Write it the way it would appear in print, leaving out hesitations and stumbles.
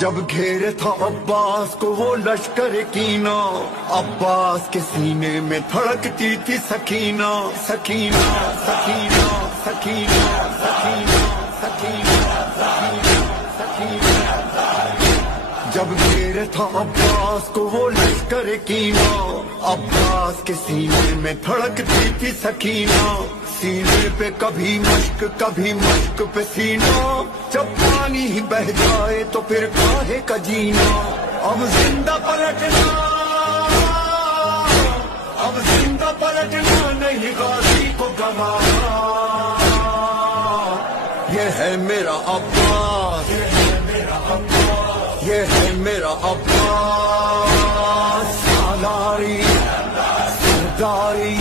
جب گھیرے تھا عباس کو وہ لشکر کینا، عباس کے سینے میں دھڑکتی تھی سکینہ، سکینہ سکینہ سکینہ سکینہ سکینہ سکینہ۔ جب گھیرے تھا عباس کو وہ لشکر کینا، عباس کے سینے میں دھڑکتی تھی سکینہ، سینے پہ کبھی مشک پہ سینہ، جب پانی ہی بہ جائے تو پھر کاہے کا جینا۔ اب زندہ پلٹنا نہیں غازی کو گوانا، یہ ہے میرا عباس، یہ ہے میرا عباس، سالاری سرداری